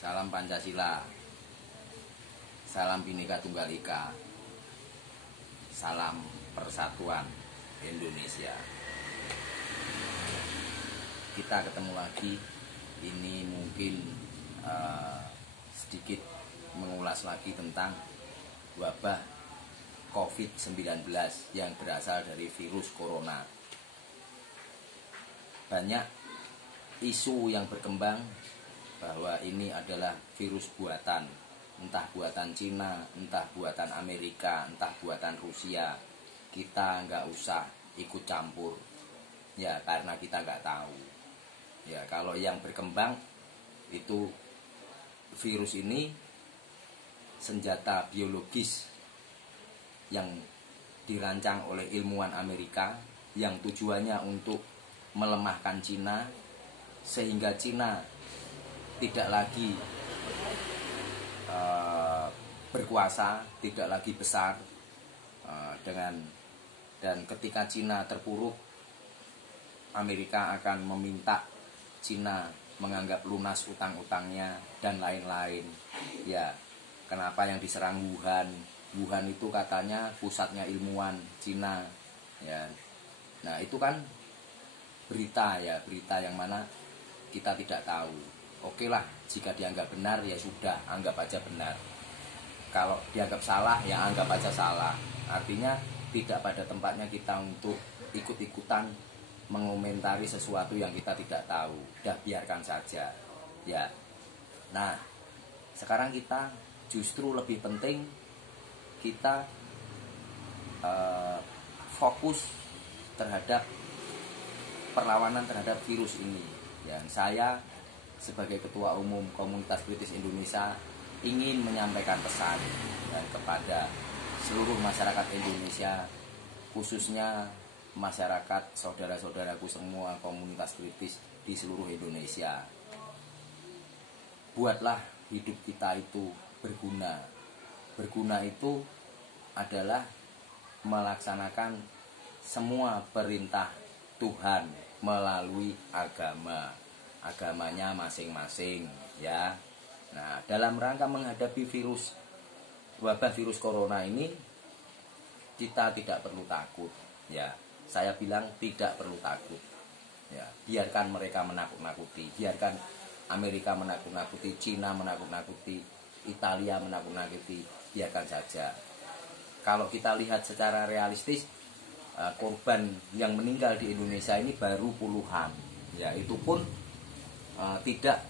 Salam Pancasila, salam Bhinneka Tunggal Ika, salam persatuan Indonesia. Kita ketemu lagi. Ini mungkin sedikit mengulas lagi tentang wabah COVID-19 yang berasal dari virus corona. Banyak isu yang berkembang bahwa ini adalah virus buatan, entah buatan Cina, entah buatan Amerika, entah buatan Rusia. Kita nggak usah ikut campur, ya, karena kita nggak tahu. Ya, kalau yang berkembang itu virus ini senjata biologis yang dirancang oleh ilmuwan Amerika yang tujuannya untuk melemahkan Cina sehingga Cina tidak lagi berkuasa, tidak lagi besar dan ketika Cina terpuruk, Amerika akan meminta Cina menganggap lunas utang-utangnya dan lain-lain. Ya, kenapa yang diserang Wuhan? Wuhan itu katanya pusatnya ilmuwan Cina. Ya, nah itu kan berita yang mana kita tidak tahu. Oke lah, jika dianggap benar ya sudah, anggap aja benar. Kalau dianggap salah ya anggap aja salah. Artinya tidak pada tempatnya kita untuk ikut-ikutan mengomentari sesuatu yang kita tidak tahu. Udah biarkan saja. Ya. Nah, sekarang kita justru lebih penting kita fokus terhadap perlawanan terhadap virus ini. Yang saya sebagai Ketua Umum Komunitas Kritis Indonesia ingin menyampaikan pesan kepada seluruh masyarakat Indonesia, khususnya masyarakat saudara-saudaraku semua komunitas kritis di seluruh Indonesia. Buatlah hidup kita itu berguna. Berguna itu adalah melaksanakan semua perintah Tuhan melalui agamanya masing-masing, ya. Nah, dalam rangka menghadapi wabah virus corona ini, kita tidak perlu takut, ya. Saya bilang tidak perlu takut, ya. Biarkan mereka menakut-nakuti, biarkan Amerika menakut-nakuti, Cina menakut-nakuti, Italia menakut-nakuti, biarkan saja. Kalau kita lihat secara realistis, korban yang meninggal di Indonesia ini baru puluhan, ya. Itu pun tidak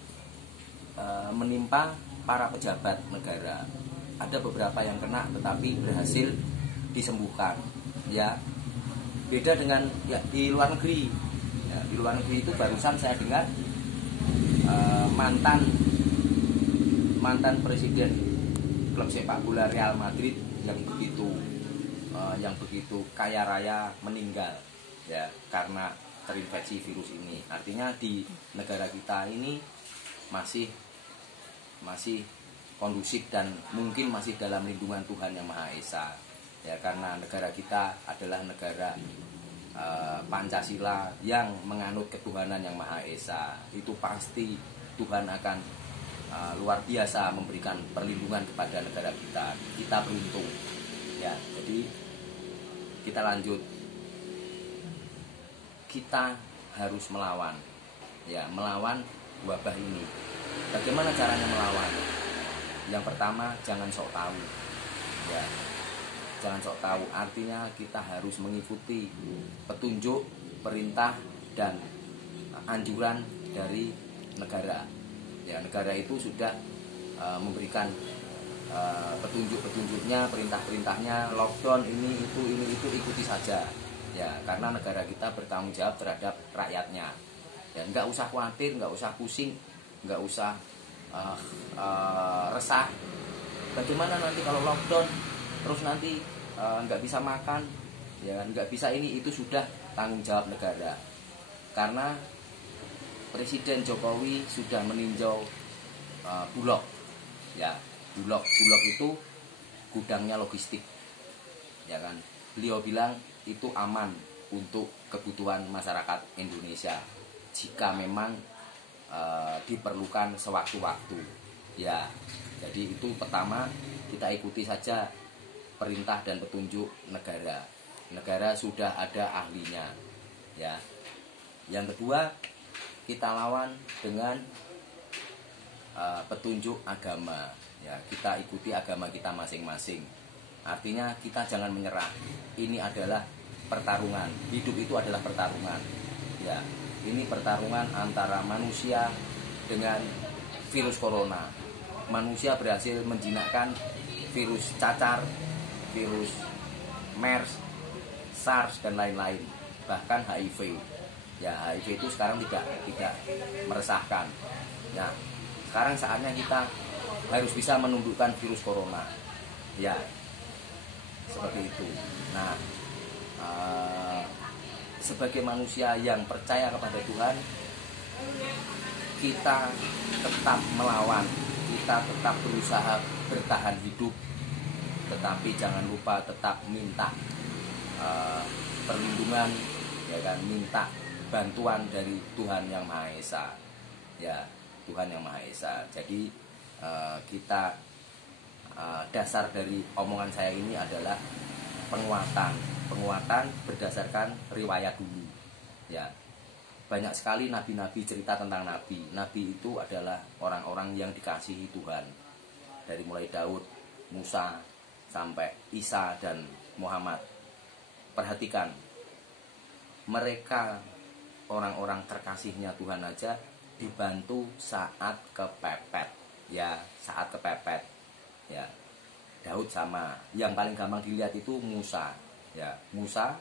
menimpa para pejabat negara. Ada beberapa yang kena tetapi berhasil disembuhkan, ya. Beda dengan ya, di luar negeri. Ya, di luar negeri itu barusan saya dengar mantan presiden klub sepak bola Real Madrid yang begitu kaya raya meninggal, ya, karena terinfeksi virus ini. Artinya di negara kita ini masih kondusif dan mungkin masih dalam lindungan Tuhan Yang Maha Esa, ya, karena negara kita adalah negara Pancasila yang menganut ketuhanan Yang Maha Esa. Itu pasti Tuhan akan luar biasa memberikan perlindungan kepada negara kita. Kita beruntung, ya. Jadi kita lanjut. Kita harus melawan, ya, melawan wabah ini. Bagaimana caranya melawan? Yang pertama, jangan sok tahu, ya. Jangan sok tahu, artinya kita harus mengikuti petunjuk, perintah dan anjuran dari negara. Ya, negara itu sudah memberikan petunjuk-petunjuknya, perintah-perintahnya, lockdown ini itu ikuti saja. Ya, karena negara kita bertanggung jawab terhadap rakyatnya. Ya, nggak usah khawatir, nggak usah pusing, nggak usah resah. Bagaimana nanti kalau lockdown, terus nanti nggak bisa makan, ya, nggak bisa ini, itu sudah tanggung jawab negara. Karena Presiden Jokowi sudah meninjau Bulog, ya. Bulog itu gudangnya logistik, ya kan. Beliau bilang itu aman untuk kebutuhan masyarakat Indonesia jika memang diperlukan sewaktu-waktu. Ya, jadi itu pertama, kita ikuti saja perintah dan petunjuk negara. Negara sudah ada ahlinya. Ya. Yang kedua, kita lawan dengan petunjuk agama. Ya, kita ikuti agama kita masing-masing. Artinya kita jangan menyerah. Ini adalah pertarungan. Hidup itu adalah pertarungan. Ya, ini pertarungan antara manusia dengan virus corona. Manusia berhasil menjinakkan virus cacar, virus MERS, SARS dan lain-lain. Bahkan HIV. Ya, HIV itu sekarang tidak meresahkan. Nah, sekarang saatnya kita harus bisa menundukkan virus corona. Ya, seperti itu. Nah, sebagai manusia yang percaya kepada Tuhan, kita tetap melawan, kita tetap berusaha bertahan hidup, tetapi jangan lupa tetap minta perlindungan, ya kan, minta bantuan dari Tuhan Yang Maha Esa. Ya, Tuhan Yang Maha Esa. Jadi kita dasar dari omongan saya ini adalah penguatan berdasarkan riwayat dulu. Ya, banyak sekali nabi-nabi cerita tentang nabi. Nabi itu adalah orang-orang yang dikasihi Tuhan. Dari mulai Daud, Musa, sampai Isa dan Muhammad. Perhatikan, mereka orang-orang terkasihnya Tuhan aja dibantu saat kepepet. Ya, saat kepepet. Ya, Daud sama. Yang paling gampang dilihat itu Musa. Ya, Musa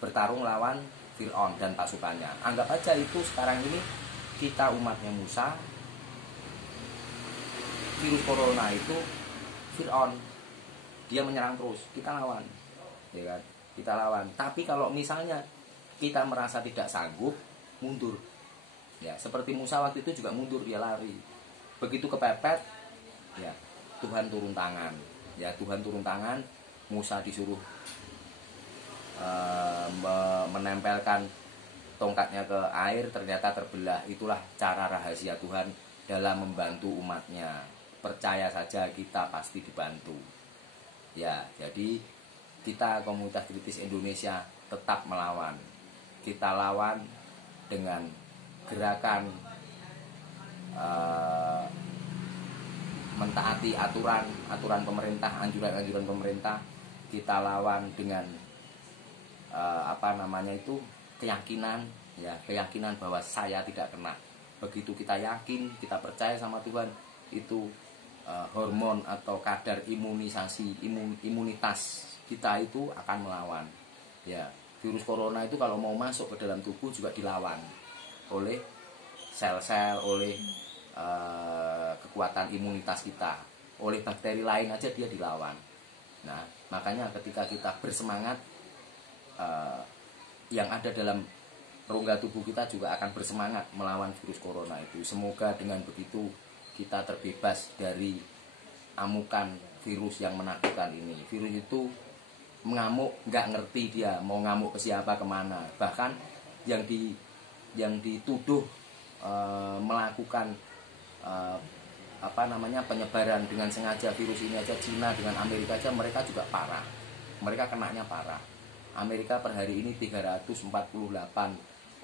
bertarung lawan Fir'aun dan pasukannya. Anggap aja itu sekarang ini kita umatnya Musa. Virus corona itu Fir'aun. Dia menyerang terus, kita lawan. Ya kan? Kita lawan. Tapi kalau misalnya kita merasa tidak sanggup, mundur. Ya, seperti Musa waktu itu juga mundur, dia lari. Begitu kepepet, ya Tuhan turun tangan. Ya, Tuhan turun tangan, Musa disuruh menempelkan tongkatnya ke air, ternyata terbelah. Itulah cara rahasia Tuhan dalam membantu umatnya. Percaya saja, kita pasti dibantu. Ya, jadi kita komunitas kritis Indonesia tetap melawan. Kita lawan dengan gerakan mentaati aturan pemerintah, anjuran pemerintah. Kita lawan dengan keyakinan, ya, keyakinan bahwa saya tidak kena. Begitu kita yakin, kita percaya sama Tuhan, itu hormon atau kadar imunitas kita itu akan melawan. Ya, virus corona itu kalau mau masuk ke dalam tubuh juga dilawan oleh sel-sel, oleh kekuatan imunitas kita, oleh bakteri lain aja dia dilawan. Nah, makanya ketika kita bersemangat, yang ada dalam rongga tubuh kita juga akan bersemangat melawan virus corona itu. Semoga dengan begitu kita terbebas dari amukan virus yang menakutkan ini. Virus itu mengamuk, nggak ngerti dia mau ngamuk ke siapa, kemana. Bahkan yang dituduh melakukan penyebaran dengan sengaja virus ini aja, Cina dengan Amerika aja, mereka juga parah. Mereka kenanya parah. Amerika per hari ini 348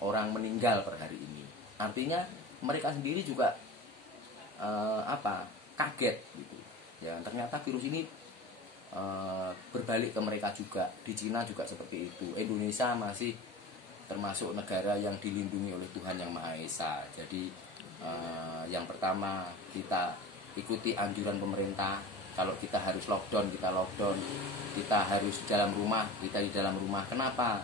orang meninggal per hari ini. Artinya mereka sendiri juga kaget gitu. Ya, ternyata virus ini berbalik ke mereka juga. Di Cina juga seperti itu. Indonesia masih termasuk negara yang dilindungi oleh Tuhan Yang Maha Esa. Jadi yang pertama, kita ikuti anjuran pemerintah. Kalau kita harus lockdown, kita lockdown. Kita harus di dalam rumah, kita di dalam rumah. Kenapa?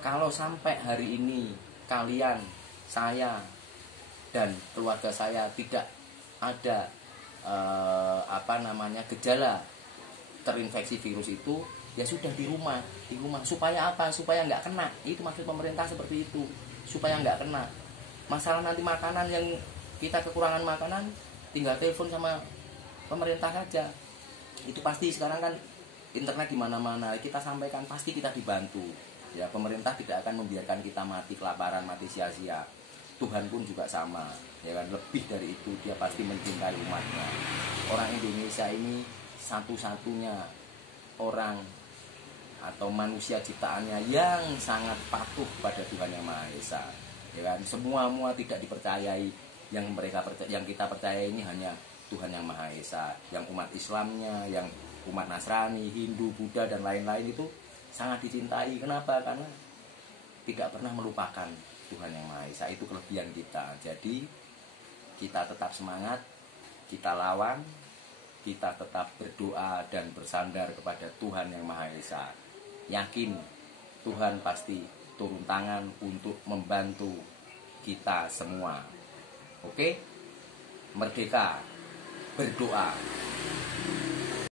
Kalau sampai hari ini kalian, saya dan keluarga saya tidak ada gejala terinfeksi virus itu, ya sudah di rumah. Supaya apa? Supaya nggak kena. Itu maksud pemerintah seperti itu, supaya nggak kena. Masalah nanti makanan, yang kita kekurangan makanan, tinggal telepon sama pemerintah saja. Itu pasti sekarang kan internet di mana-mana, kita sampaikan pasti kita dibantu. Ya, pemerintah tidak akan membiarkan kita mati kelaparan, mati sia-sia. Tuhan pun juga sama, ya kan, lebih dari itu, dia pasti mencintai umatnya. Orang Indonesia ini satu-satunya orang atau manusia ciptaannya yang sangat patuh pada Tuhan Yang Maha Esa, ya kan. Semua tidak dipercayai, yang kita percaya ini hanya Tuhan Yang Maha Esa. Yang umat Islamnya, yang umat Nasrani, Hindu, Buddha dan lain-lain itu sangat dicintai. Kenapa? Karena tidak pernah melupakan Tuhan Yang Maha Esa. Itu kelebihan kita. Jadi kita tetap semangat, kita lawan, kita tetap berdoa dan bersandar kepada Tuhan Yang Maha Esa. Yakin Tuhan pasti turun tangan untuk membantu kita semua. Oke? Merdeka, berdoa.